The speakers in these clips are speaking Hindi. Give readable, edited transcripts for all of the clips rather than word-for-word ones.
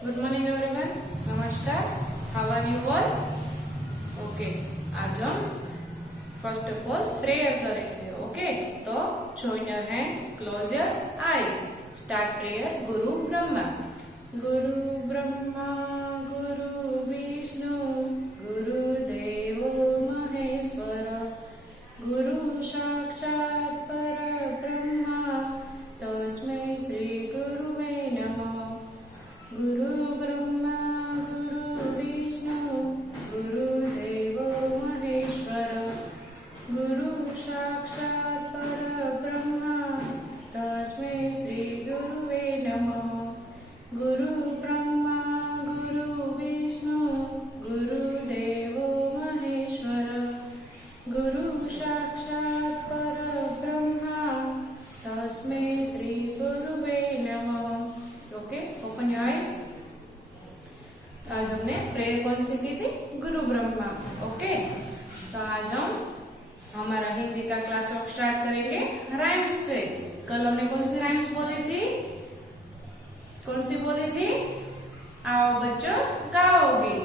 Good morning everyone. नमस्कार। How are you all? Okay, आज हम फर्स्ट ऑफ ऑल प्रेयर करेंगे। ओके, तो join your hand, close your eyes, start prayer. गुरु ब्रह्मा गुरु विष्णु गुरुदेवो महेश्वर, गुरु साक्षात् परब्रह्म तस्मै श्री गुरुवे नमः। गुरु ब्रह्मा गुरु विष्णु गुरुदेवो महेश्वर, गुरु साक्षात् परब्रह्म तस्मै श्री गुरुवे नमः। गुरु ब्रह्मा गुरु विष्णु गुरुदेवो महेश्वर, गुरु साक्षात् परब्रह्म तस्मै श्री गुरुवे नमः। Okay, open your eyes. आज हमने प्रेयर कौन सी की थी? गुरु ब्रह्मा। ओके, तो आज हम हमारा हिंदी का क्लास वर्क स्टार्ट करेंगे राइम्स से। कल हमने कौन सी राइम्स बोली थी? कौन सी बोली थी? आओ बच्चों गाओगी।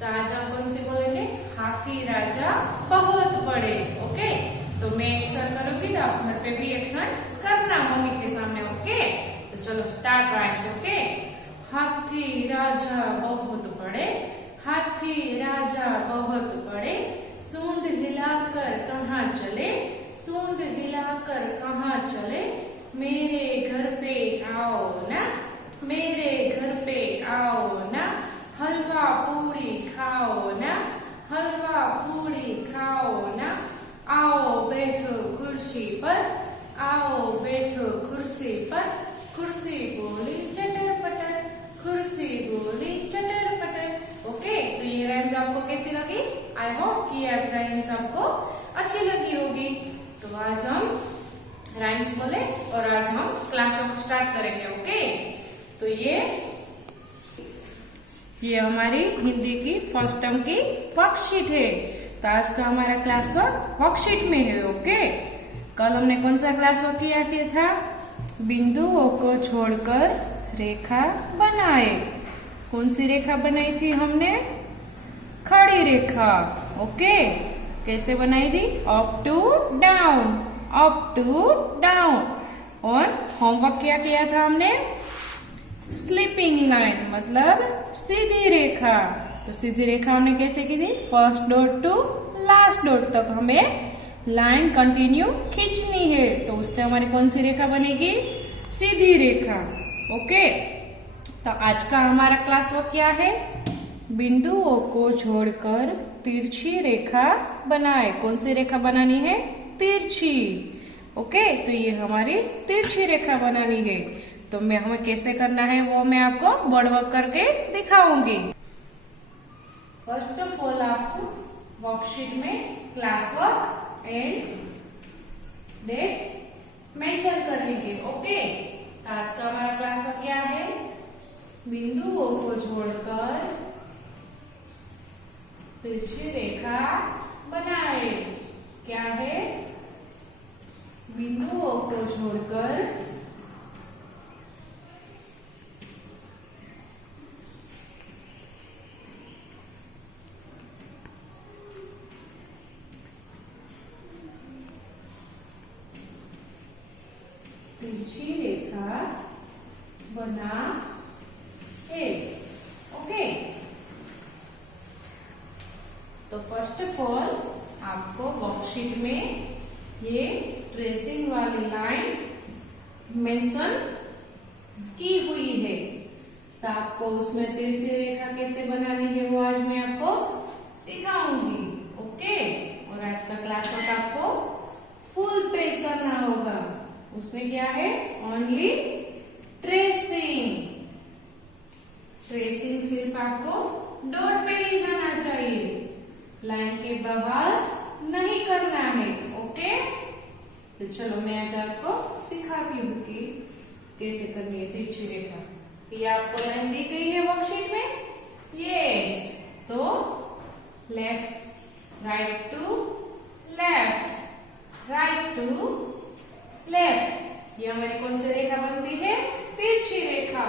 तो आज हम कौन सी बोलेंगे? हाथी राजा बहुत बड़े। ओके, तो मैं एक्शन करूंगी तो आप घर पे भी एक्शन करना मम्मी के सामने। ओके, तो चलो स्टार्ट राइम्स। ओके, हाथी राजा बहुत बड़े, हाथी राजा बहुत बड़े, सूंड हिलाकर कहाँ चले, सूंड हिलाकर कहाँ चले, मेरे घर पे आओ ना, मेरे घर पे आओ ना, हलवा पूरी खाओ ना, हलवा पूरी खाओ ना, आओ बैठो कुर्सी पर, आओ बैठो कुर्सी पर, कुर्सी बोली चटर पटर, कुर्सी बोली चटर पटर। ओके, तो ये राइम्स आपको कैसी लगी? आई होप कि ये राइम्स आपको अच्छी लगी होगी। तो आज हम राइम्स बोले और आज हम क्लास वर्क स्टार्ट करेंगे। ओके, तो ये हमारी हिंदी की फर्स्ट टर्म की वर्कशीट है। तो आज का हमारा क्लास वर्क वर्कशीट में है। ओके, कल हमने कौन सा क्लास वर्क किया था? बिंदुओं को छोड़कर रेखा बनाए। कौन सी रेखा बनाई थी हमने? खड़ी रेखा। ओके, कैसे बनाई थी? Up to down, up to down. और होमवर्क क्या किया था हमने? स्लीपिंग लाइन मतलब सीधी रेखा। तो सीधी रेखा हमने कैसे की थी? First dot to last dot तक हमें लाइन कंटिन्यू खींचनी है। तो उससे हमारी कौन सी रेखा बनेगी? सीधी रेखा। ओके, तो आज का हमारा क्लास वर्क क्या है? बिंदुओं को छोड़कर तिरछी रेखा बनाए। कौन सी रेखा बनानी है? तिरछी। ओके, तो ये हमारी तिरछी रेखा बनानी है। तो हमें कैसे करना है वो मैं आपको बोर्ड वर्क करके दिखाऊंगी। फर्स्ट ऑफ ऑल आपको वर्कशीट में class work and date mention करेंगे। ओके, आज का हमारा क्लास वर्क क्या है? बिंदुओं को जोड़कर तिरछी रेखा बनाए। क्या है? बिंदुओं को जोड़कर तिरछी रेखा बना है। ओके, तो फर्स्ट ऑफ ऑल आपको वर्कशीट में ये ट्रेसिंग वाली लाइन मेंशन की हुई है। तो आपको उसमें तिरछी रेखा कैसे बनानी है वो आज मैं आपको सिखाऊंगी। ओके, और आज का क्लास वर्क आपको फुल ट्रेस करना होगा। उसमें क्या है? Only tracing. ट्रेसिंग सिर्फ आपको डॉट पे ही जाना चाहिए, लाइन के बाहर नहीं करना है। ओके, तो चलो मैं आज आपको सिखाती हूँ कि कैसे करनी है तिरछी रेखा। ये आपको लाइन दी गई है वर्कशीट में। यस, तो left right to left, right to left. ये हमारी कौन सी रेखा बनती है? तिरछी रेखा।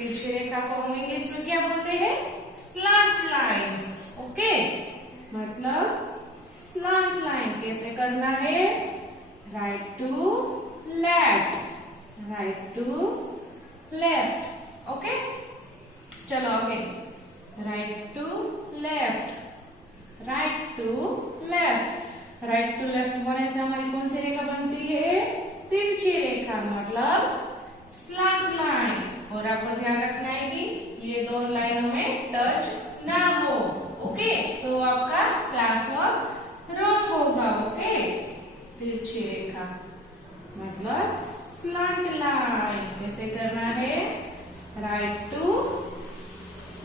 तिरछी रेखा को हम इंग्लिश में क्या बोलते हैं? Slant line. ओके, मतलब स्लांट लाइन कैसे करना है? Right to left, right to left. Okay, चलो आगे, right to left, right to left. Right to left होने से हमारी कौन सी रेखा बनती है? तिरछी रेखा, मतलब स्लांट लाइन। और आपको ध्यान रखना है कि ये दोनों लाइनों में टच ना हो। ओके, तो आपका क्लास वर्क रॉन्ग होगा। ओके, तिरछी रेखा मतलब स्लांट लाइन कैसे करना है? Right to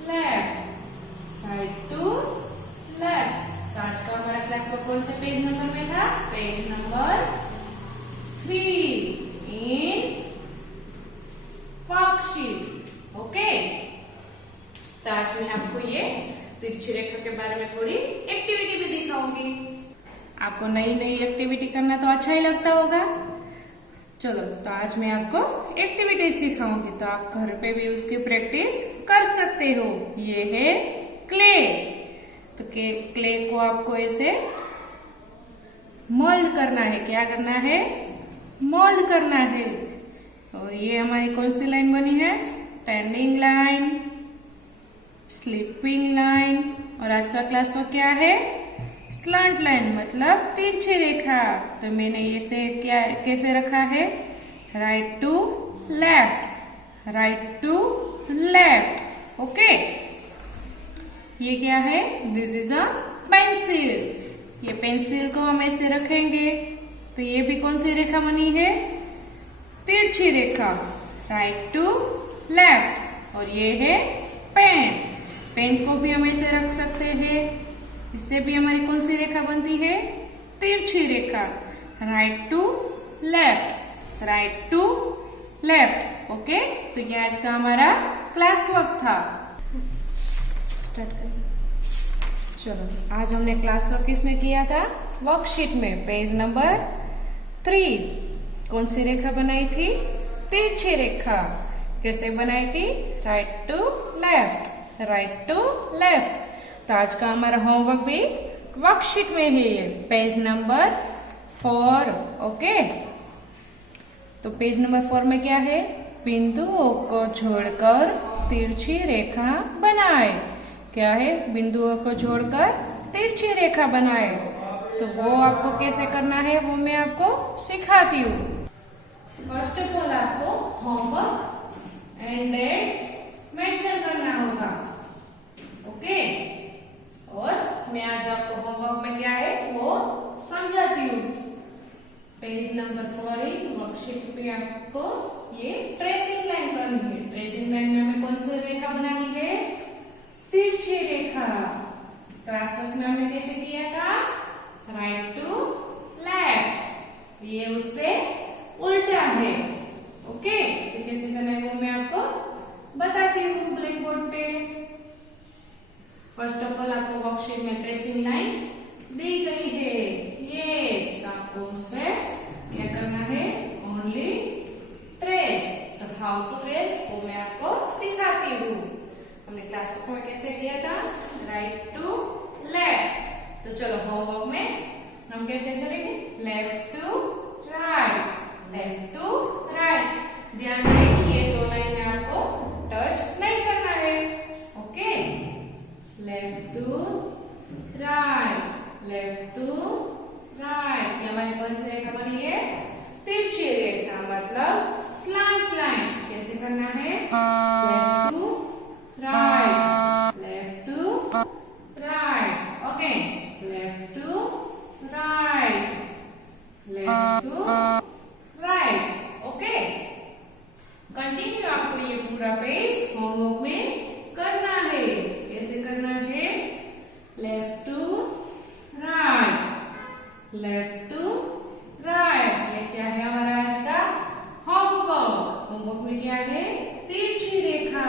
left, right to left. तो आज का हमारा क्लास वर्क कौन से पेज नंबर में था? पेज नंबर 3 इन वर्कशीट। ओके, तो आज मैं आपको ये तिरछी रेखा के बारे में थोड़ी एक्टिविटी भी दिखाऊंगी। आपको नई नई एक्टिविटी करना तो अच्छा ही लगता होगा। चलो, तो आज मैं आपको एक्टिविटी सिखाऊंगी, तो आप घर पे भी उसकी प्रैक्टिस कर सकते हो। ये है क्ले। तो क्ले को आपको ऐसे मोल्ड करना है। क्या करना है? मोल्ड करना है। और ये हमारी कौन सी लाइन बनी है? Standing line, sleeping line. और आज का क्लास वर्क क्या है? स्लांट लाइन मतलब तिरछी रेखा। तो मैंने इसे क्या कैसे रखा है? Right to left, right to left. Okay, ये क्या है? This is a pencil. ये पेंसिल को हम ऐसे रखेंगे तो ये भी कौन सी रेखा बनी है? तिरछी रेखा, राइट टू लेफ्ट। और ये है पेन। पेन को भी हम ऐसे रख सकते हैं, इससे भी हमारी कौन सी रेखा बनती है? तिरछी रेखा, right to left, right to left. Okay, तो ये आज का हमारा क्लास वर्क था। स्टार्ट करें। चलो, आज हमने क्लास वर्क किसमें किया था? वर्कशीट में, पेज नंबर 3। कौन सी रेखा बनाई थी? तिरछी रेखा। कैसे बनाई थी? Right to left, right to left. तो आज का हमारा होमवर्क भी वर्कशीट में है, पेज नंबर 4। ओके, तो पेज नंबर 4 में क्या है? बिंदुओं को जोड़कर तिरछी रेखा बनाए। क्या है? बिंदुओं को जोड़कर तिरछी रेखा बनाए। तो वो आपको कैसे करना है वो मैं आपको सिखाती हूँ। फर्स्ट ऑफ ऑल आपको होमवर्क एंड डेट मेंशन करना होगा। ओके, और मैं आज आपको होमवर्क में क्या है वो समझाती हूँ। पेज नंबर 4 वर्कशीट पे आपको ये ट्रेसिंग लाइन करनी है। ट्रेसिंग लाइन में हमें कौन सी रेखा बनानी है? तिरछी रेखा। क्लास वर्क में हमने कैसे किया था? Right to left. ये उससे उल्टा है। ओके, तो कैसे करना है वो मैं आपको बताती हूँ ब्लैक बोर्ड पे। फर्स्ट ऑफ ऑल आपको वर्कशीट में ट्रेसिंग लाइन दी गई है। यस, तो आपको उस पर क्या करना है? Only trace. तो हाउ टू ट्रेस वो मैं आपको सिखाती हूँ। हमने क्लास में कैसे किया था? Right to left. तो चलो होमवर्क में हम कैसे करेंगे? Left to right, left to right. ध्यान दें कि ये दो लाइन में आपको टच नहीं करना है। Okay, left to right, left to right. ये हमारी कौन सी रेखा बनी है? तिरछी रेखा मतलब स्लांट लाइन। कैसे करना है? Left to right, left to right. Okay, left to right, left to right. Okay, continue आपको ये पूरा पेज होमवर्क में करना है। कैसे करना है? Left to right, left to right. ये क्या है हमारा आज का होमवर्क? होमवर्क में क्या है? तिरछी रेखा।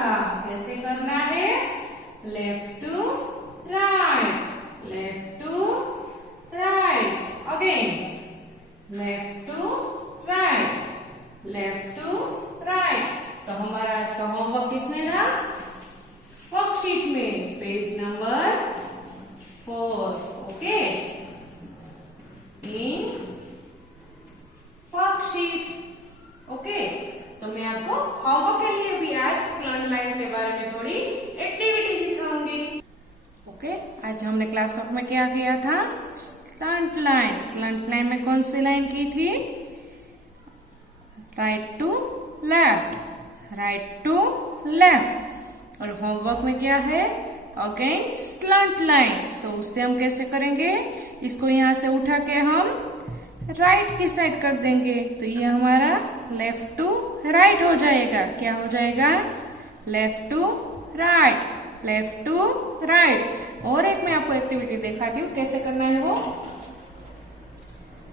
कैसे करना है? Left to right, left to right. Again, left to right, left to right. तो हमारा आज का होमवर्क किसमें था? वर्कशीट में, page number 4. Okay, in worksheet. Okay, तो मैं आपको होमवर्क के लिए भी आज स्लंट लाइन के बारे में थोड़ी एक्टिविटी सिखाऊंगी. ओके, आज हमने क्लास वर्क में क्या किया था? Slant line. स्लंट लाइन में कौन सी लाइन की थी? Right to left, right to left. और होमवर्क में क्या है? Again slant line. तो उससे हम कैसे करेंगे? इसको यहां से उठा के हम राइट की साइड कर देंगे, तो ये हमारा लेफ्ट टू राइट हो जाएगा. क्या हो जाएगा? Left to right, left to right. और एक मैं आपको एक्टिविटी दिखाती हूँ कैसे करना है वो.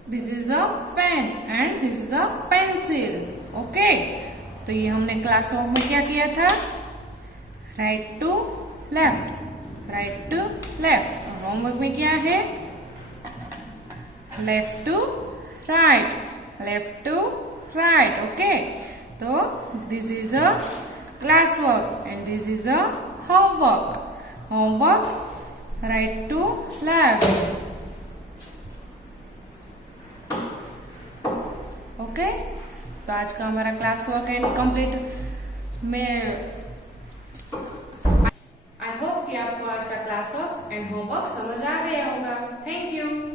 This is the pen and this is the pencil. Okay, तो ये हमने क्लास वर्क में क्या किया था? Right to left, right to left. और होमवर्क में क्या है? Left to right, left to right. Okay, तो this is a class work and this is a homework. Homework right to left. Okay, तो आज का हमारा क्लास वर्क एंड कंप्लीट में आई होप कि आपको आज का क्लास वर्क एंड होमवर्क समझ आ गया होगा. Thank you.